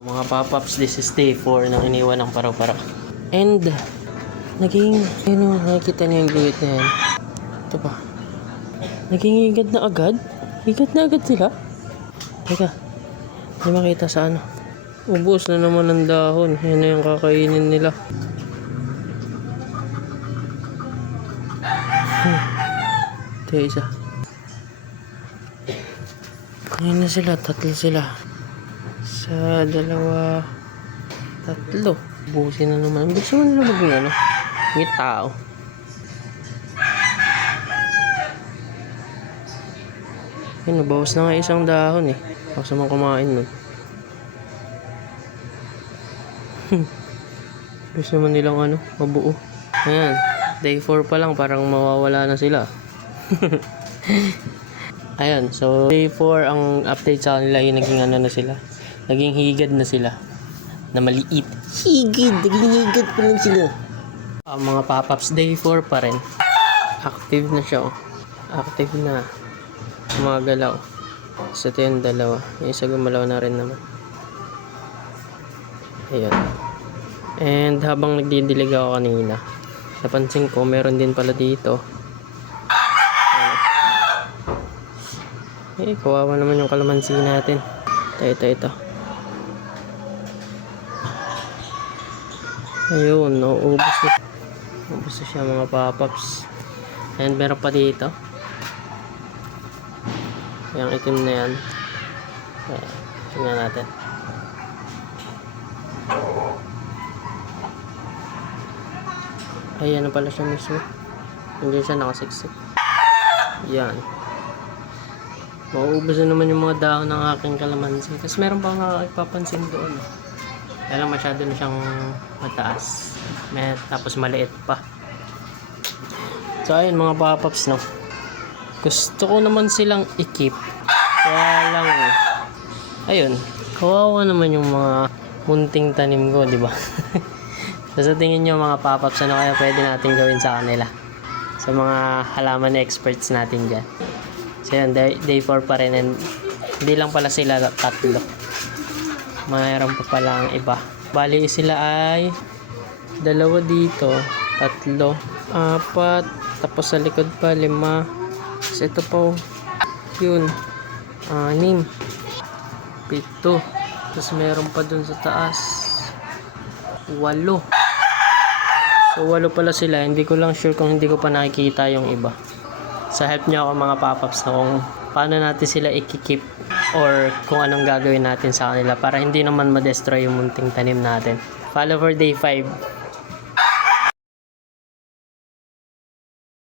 Mga pop-ups, this is day 4 ng iniwan ng Paro-Paro. And, naging, nakikita niyo yung guhit na yan. Ito pa. Naging higad na agad? Higad na agad sila? Teka, hindi makita sa ano. Ubus na naman ng dahon. Yan na yung kakainin nila. Ito yung isa. Ayan na sila, tatlo sila. Sa dalawa, tatlo. Busin na naman. Bilis naman nila maging ano. May tao. Ayun, nabawas na nga isang dahon eh. Ako sa mga kumain nun. Bilis naman nilang ano, mabuo. Ayan, day 4 pa lang parang mawawala na sila. Ayan, so day 4 ang update sa kanila yung naging ano na sila. Naging higad na sila. Na maliit. Higad! Naging higad pa lang sila. Mga pop-ups, day 4 pa rin. Active na siya oh. Active na. Mga galaw. Sa ito yung dalawa. Yung isa gumalaw na rin naman. Ayan. And habang nagdidilig ako kanina, napansin ko meron din pala dito. Eh, kawawa naman yung kalamansi natin. Ito. Ayun, nauubos na. Ubos na siya mga pop-ups. And meron pa dito. Yung itim na yan. Tingnan natin. Ayan na pala siya mismo. Hindi siya nakasiksik. Yan. Mauubos na naman yung mga dahon ng aking kalamansi. Kasi meron pa nga ipapansin doon. Kaya lang masyado na siyang mataas. Tapos maliit pa. So ayun mga pop-ups no. Gusto ko naman silang i-keep. Kaya lang ayun. Kawawa naman yung mga munting tanim ko, di ba? So sa tingin nyo mga pop-ups, ano kaya pwede natin gawin sa kanila? Sa mga halaman na experts natin dyan. So yan, day 4 pa rin. And hindi lang pala sila tatlo. Mayroon pa pala ang iba. Bali sila ay dalawa dito, tatlo, 4, tapos sa likod pa 5. So ito po, yun, 6, 7. Tapos meron pa dun sa taas 8. So 8 pala sila. Hindi ko lang sure kung hindi ko pa nakikita yung iba. So help nyo ako mga pop-ups na kung paano natin sila i-keep or kung anong gagawin natin sa kanila para hindi naman ma-destroy yung munting tanim natin. Follow for day 5.